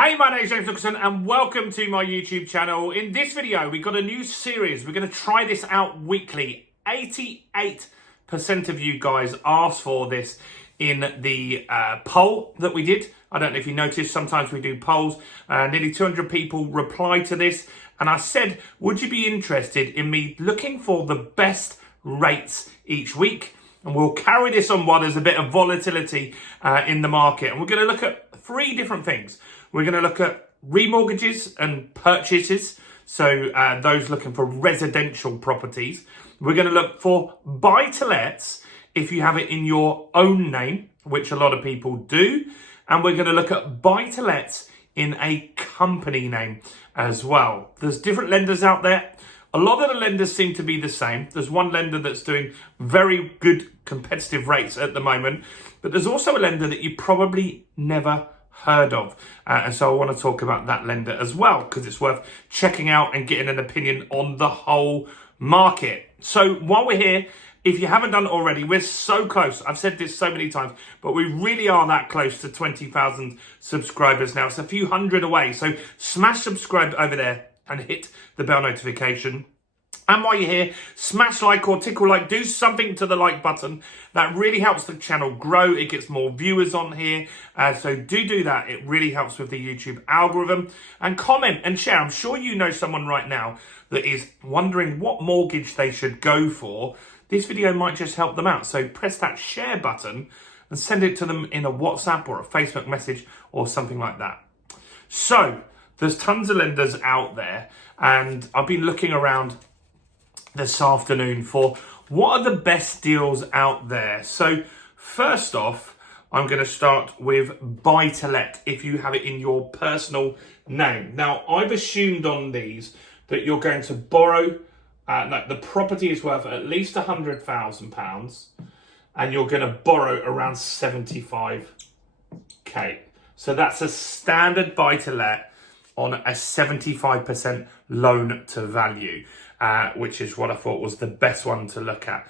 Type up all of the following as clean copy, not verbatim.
Hey, my name is James Wilkinson and welcome to my YouTube channel. In this video, we've got a new series. We're going to try this out weekly. 88% of you guys asked for this in the poll that we did. I don't know if you noticed, sometimes we do polls. Nearly 200 people replied to this. And I said, would you be interested in me looking for the best rates each week? And we'll carry this on while there's a bit of volatility in the market. And we're going to look at three different things. We're going to look at remortgages and purchases. So those looking for residential properties. We're going to look for buy-to-lets if you have it in your own name, which a lot of people do. And we're going to look at buy-to-lets in a company name as well. There's different lenders out there. A lot of the lenders seem to be the same. There's one lender that's doing very good competitive rates at the moment, but there's also a lender that you probably never heard of. And so I want to talk about that lender as well, because it's worth checking out and getting an opinion on the whole market. So while we're here, if you haven't done it already, we're so close. I've said this so many times, but we really are that close to 20,000 subscribers now. It's a few hundred away. So smash subscribe over there and hit the bell notification. And while you're here, smash like or tickle like, do something to the like button. That really helps the channel grow. It gets more viewers on here. So do that. It really helps with the YouTube algorithm. And comment and share. I'm sure you know someone right now that is wondering what mortgage they should go for. This video might just help them out. So press that share button and send it to them in a WhatsApp or a Facebook message or something like that. So there's tons of lenders out there, and I've been looking around this afternoon for what are the best deals out there. So first off, I'm going to start with buy-to-let if you have it in your personal name. Now, I've assumed on these that you're going to borrow, the property is worth at least £100,000 and you're going to borrow around 75k. So that's a standard buy-to-let on a 75% loan to value, which is what I thought was the best one to look at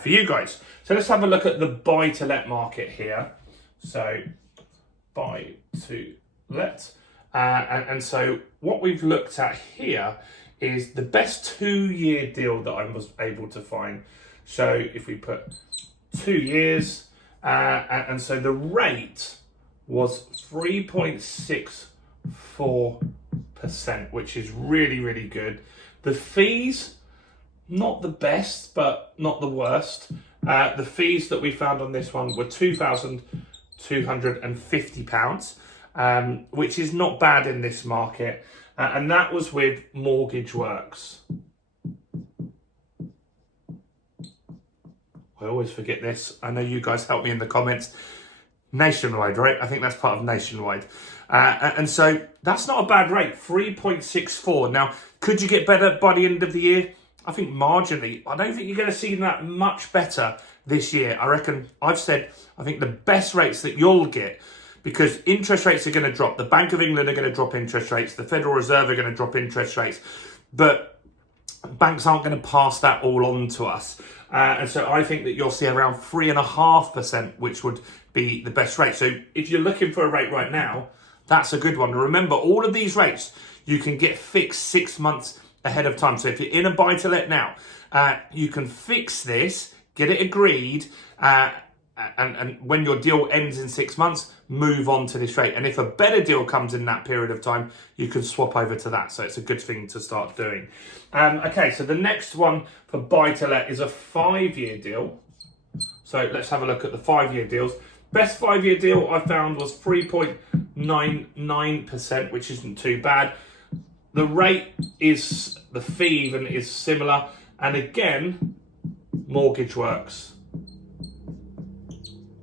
for you guys. So let's have a look at the buy-to-let market here. So buy-to-let. And so what we've looked at here is the best 2-year deal that I was able to find. So if we put 2 years, and so the rate was 3.64%, which is really, really good. The fees, not the best, but not the worst. The fees that we found on this one were £2,250, which is not bad in this market. And that was with Mortgage Works. I always forget this. I know you guys help me in the comments. Nationwide, right? I think that's part of Nationwide. And so that's not a bad rate, 3.64. Now, could you get better by the end of the year? I think marginally. I don't think you're going to see that much better this year. I reckon, I've said, I think the best rates that you'll get, because interest rates are going to drop. The Bank of England are going to drop interest rates. The Federal Reserve are going to drop interest rates. But banks aren't going to pass that all on to us. And so I think that you'll see around 3.5%, which would be the best rate. So if you're looking for a rate right now, that's a good one. Remember, all of these rates, you can get fixed 6 months ahead of time. So if you're in a buy-to-let now, you can fix this, get it agreed, and when your deal ends in 6 months, move on to this rate. And if a better deal comes in that period of time, you can swap over to that. So it's a good thing to start doing. Okay, so the next one for buy-to-let is a 5-year deal. So let's have a look at the 5-year deals. Best 5-year deal I found was 3.99%, which isn't too bad. The rate is, the fee even is similar. And again, Mortgage Works.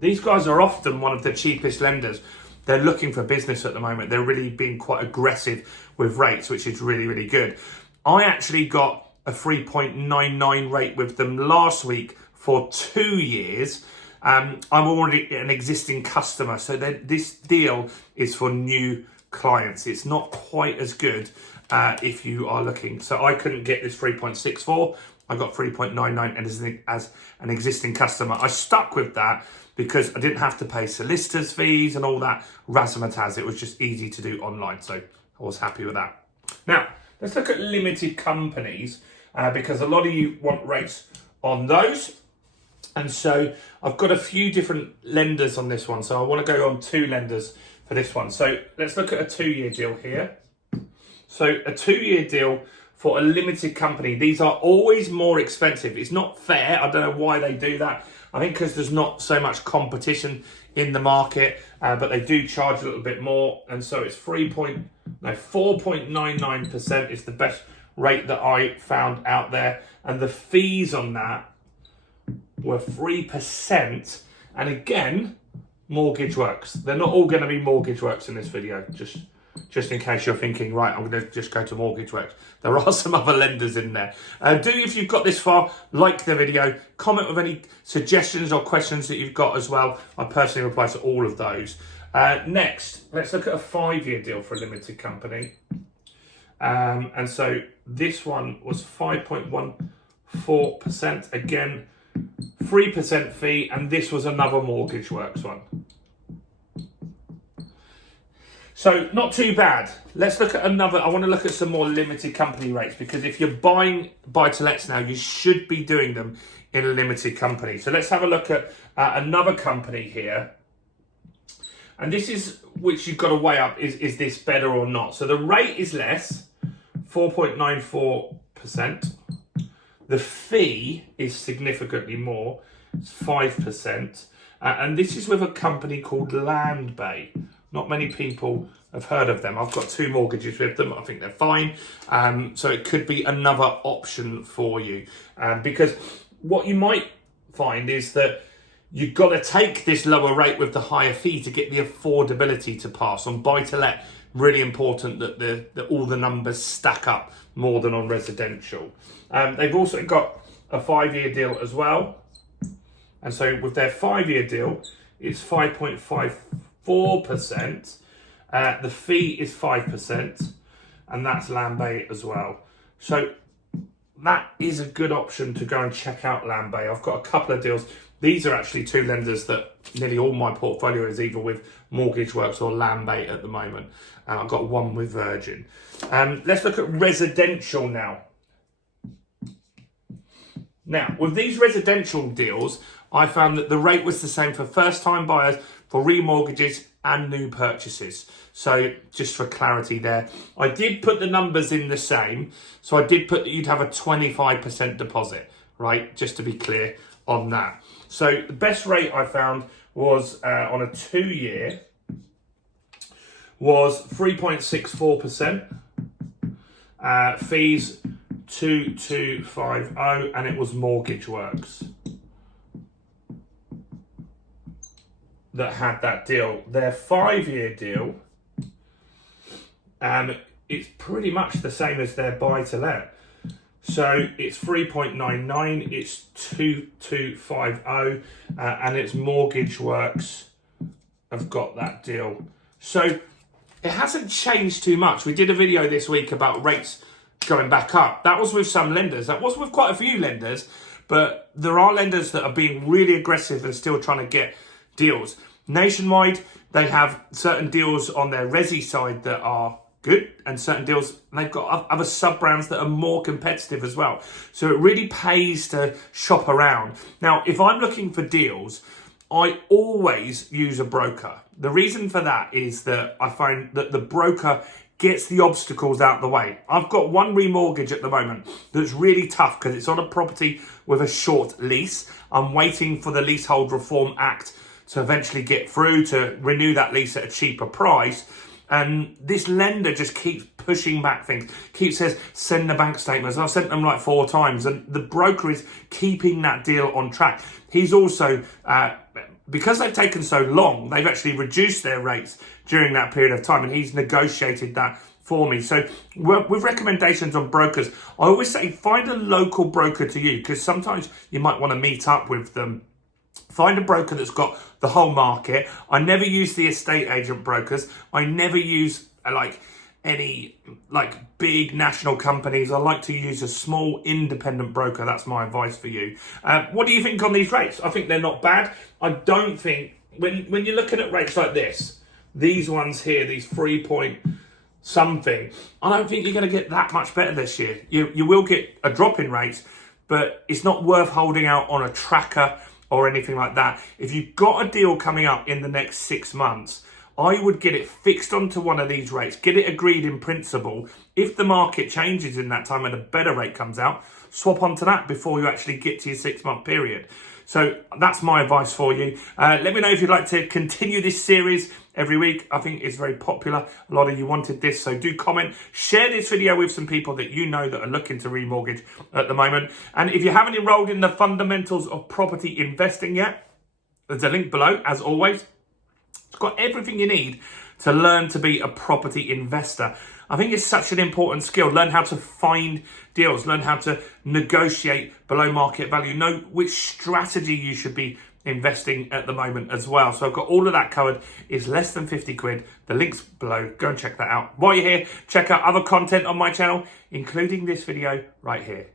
These guys are often one of the cheapest lenders. They're looking for business at the moment. They're really being quite aggressive with rates, which is really, really good. I actually got a 3.99 rate with them last week for 2 years. I'm already an existing customer, so this deal is for new clients. It's not quite as good if you are looking. So I couldn't get this 3.64. I got 3.99 as an existing customer. I stuck with that because I didn't have to pay solicitors fees and all that razzmatazz. It was just easy to do online, so I was happy with that. Now, let's look at limited companies because a lot of you want rates on those. And so I've got a few different lenders on this one. So I want to go on 2 lenders for this one. So let's look at a 2-year deal here. So a 2-year deal for a limited company. These are always more expensive. It's not fair. I don't know why they do that. I think because there's not so much competition in the market, but they do charge a little bit more. And so it's 4.99% is the best rate that I found out there. And the fees on that were 3%. And again, Mortgage Works. They're not all going to be Mortgage Works in this video, just in case you're thinking, right, I'm going to just go to Mortgage Works. There are some other lenders in there. If you've got this far, like the video, comment with any suggestions or questions that you've got as well. I personally reply to all of those. Next, let's look at a 5-year deal for a limited company. And so this one was 5.14%. Again, 3% fee, and this was another Mortgage Works one. So not too bad. Let's look at another. I want to look at some more limited company rates because if you're buying buy-to-lets now, you should be doing them in a limited company. So let's have a look at another company here. And this is which you've got to weigh up. Is this better or not? So the rate is less, 4.94%. The fee is significantly more, it's 5%. And this is with a company called Landbay. Not many people have heard of them. I've got 2 mortgages with them. I think they're fine. So it could be another option for you. Because what you might find is that you've got to take this lower rate with the higher fee to get the affordability to pass. On buy-to-let, really important that all the numbers stack up more than on residential. They've also got a 5-year deal as well. And so with their 5-year deal, it's 5.54%. The fee is 5%, and that's Landbay as well. So that is a good option to go and check out Landbay. I've got a couple of deals. These are actually 2 lenders that nearly all my portfolio is either with Mortgage Works or Landbay at the moment. I've got one with Virgin. Let's look at residential now. Now, with these residential deals, I found that the rate was the same for first-time buyers, for remortgages and new purchases. So just for clarity there, I did put the numbers in the same. So I did put that you'd have a 25% deposit, right? Just to be clear on that. So the best rate I found was on a 2-year was 3.64%. Fees 2250, and it was Mortgage Works that had that deal. Their 5-year deal, it's pretty much the same as their buy-to-let. So it's 3.99, it's 2250, and it's Mortgage Works have got that deal. So it hasn't changed too much. We did a video this week about rates going back up. That was with some lenders. That was with quite a few lenders, but there are lenders that are being really aggressive and still trying to get deals. Nationwide, they have certain deals on their resi side that are good, and certain deals, and they've got other sub-brands that are more competitive as well. So it really pays to shop around. Now, if I'm looking for deals, I always use a broker. The reason for that is that I find that the broker gets the obstacles out the way. I've got one remortgage at the moment that's really tough because it's on a property with a short lease. I'm waiting for the Leasehold Reform Act to eventually get through to renew that lease at a cheaper price. And this lender just keeps pushing back things, keeps says, send the bank statements. I've sent them like 4 times, and the broker is keeping that deal on track. He's also, because they've taken so long, they've actually reduced their rates during that period of time, and he's negotiated that for me. So with recommendations on brokers, I always say find a local broker to you, because sometimes you might want to meet up with them. Find a broker that's got the whole market. I never use the estate agent brokers. I never use any like big national companies. I like to use a small independent broker. That's my advice for you. What do you think on these rates? I think they're not bad. I don't think, when you're looking at rates like this, these ones here, these 3 point something, I don't think you're going to get that much better this year. You will get a drop in rates, but it's not worth holding out on a tracker or anything like that. If you've got a deal coming up in the next 6 months, I would get it fixed onto one of these rates, get it agreed in principle. If the market changes in that time and a better rate comes out, swap onto that before you actually get to your 6 month period. So that's my advice for you. Let me know if you'd like to continue this series every week. I think it's very popular. A lot of you wanted this, so do comment. Share this video with some people that you know that are looking to remortgage at the moment. And if you haven't enrolled in the fundamentals of property investing yet, there's a link below, as always. It's got everything you need to learn to be a property investor. I think it's such an important skill. Learn how to find deals, learn how to negotiate below market value, know which strategy you should be investing at the moment as well. So I've got all of that covered. It's less than 50 quid. The link's below. Go and check that out. While you're here, check out other content on my channel, including this video right here.